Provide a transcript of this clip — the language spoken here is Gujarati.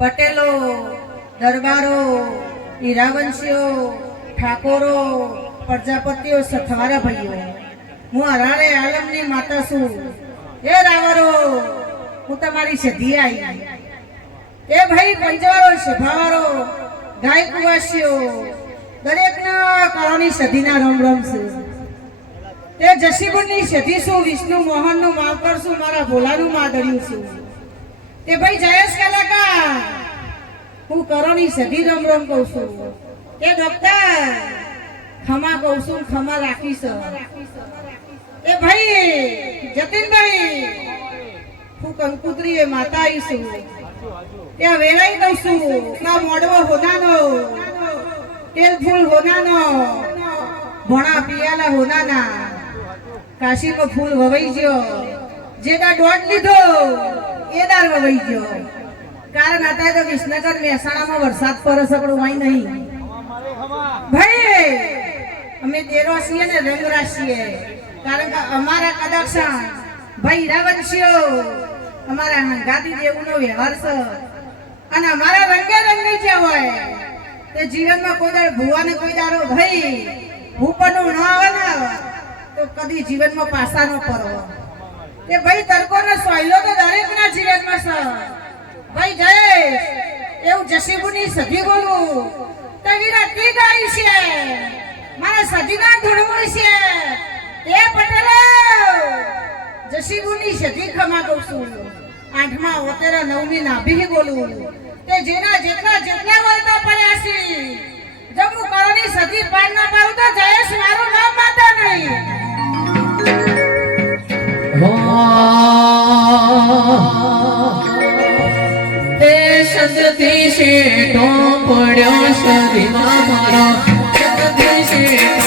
પટેલો, દરબારો, હીરાવંશીઓ, ઠાકોરો, પ્રજાપતિઓ, સથવારા ભાઈઓ, હું હરાળે આલમની માતા છું. એ રાવરો, હું તમારી સધી આવી. એ ભાઈ પંચવારો, સભાવારો, ગાયકવાસીઓ, દરેકના કળાની સધીના રમ રમ છે. તે જસીબુની સધી છું, વિષ્ણુ મોહનનું માવતર છું, મારા ભોલાનું માદર્યું છું. તે ભાઈ જયેશ કલાકાર, હું કરોની સધી રમ રમ કહું છું. એ ડોક્ટર ખમા કહું છું, ખમા રાખીશ. એ ભાઈ જતીનભાઈ, હું કંકુત્રી એ માતા આવી છું. ત્યાં વેલાઈ દઉં છું, ના મોડવો હોનાનો, તેલ ફૂલ હોનાનો, ભણા પિયાલા હોનાના. કાશીમાં ફૂલ વવાઈ ગયો, જે દાર દોડ લીધો એ દાર વવાઈ ગયો. કારણ અત્યારે તો વિસનગર મહેસાણામાં વરસાદ પડે છે પણ વાય નહીં. ભાઈ અમે દેરો છીએ ને રંગરાજ છીએ, કારણ કે અમારા કદાચ ભાઈ હીરાવંશીઓ અમારા હંગાતી જેવુંનો વ્યવહાર છે અને અમારા રંગે રંગ નહીં થયા હોય તે જીવનમાં કોઈ દાડો ભૂવાને કોઈ દાડો ભાઈ ભૂપનું ન આવે ને તો કદી જીવનમાં પાસા ન પડો. કે ભાઈ તરકોનો સોયલો તો દરેકના જીવનમાં છે. ભાઈ જય એવું જસીબુની સધી બોલું તો વિરાતી ગાઈ છે મારા સધીના ધૂળમુળ છે એ પટેલ જસીબુની સધી ખમા કહું છું. 8મા 9 9મી નાભી બોલું તે જેના જેટલા વળતા પડ્યા છે જમુ કરોની સધી પાર ના પાડું તો જયેશ મારું નામ માતા નહીં. તે સદતી શેઠો પડ્યો શરીરમાં મારો સદતી શેઠ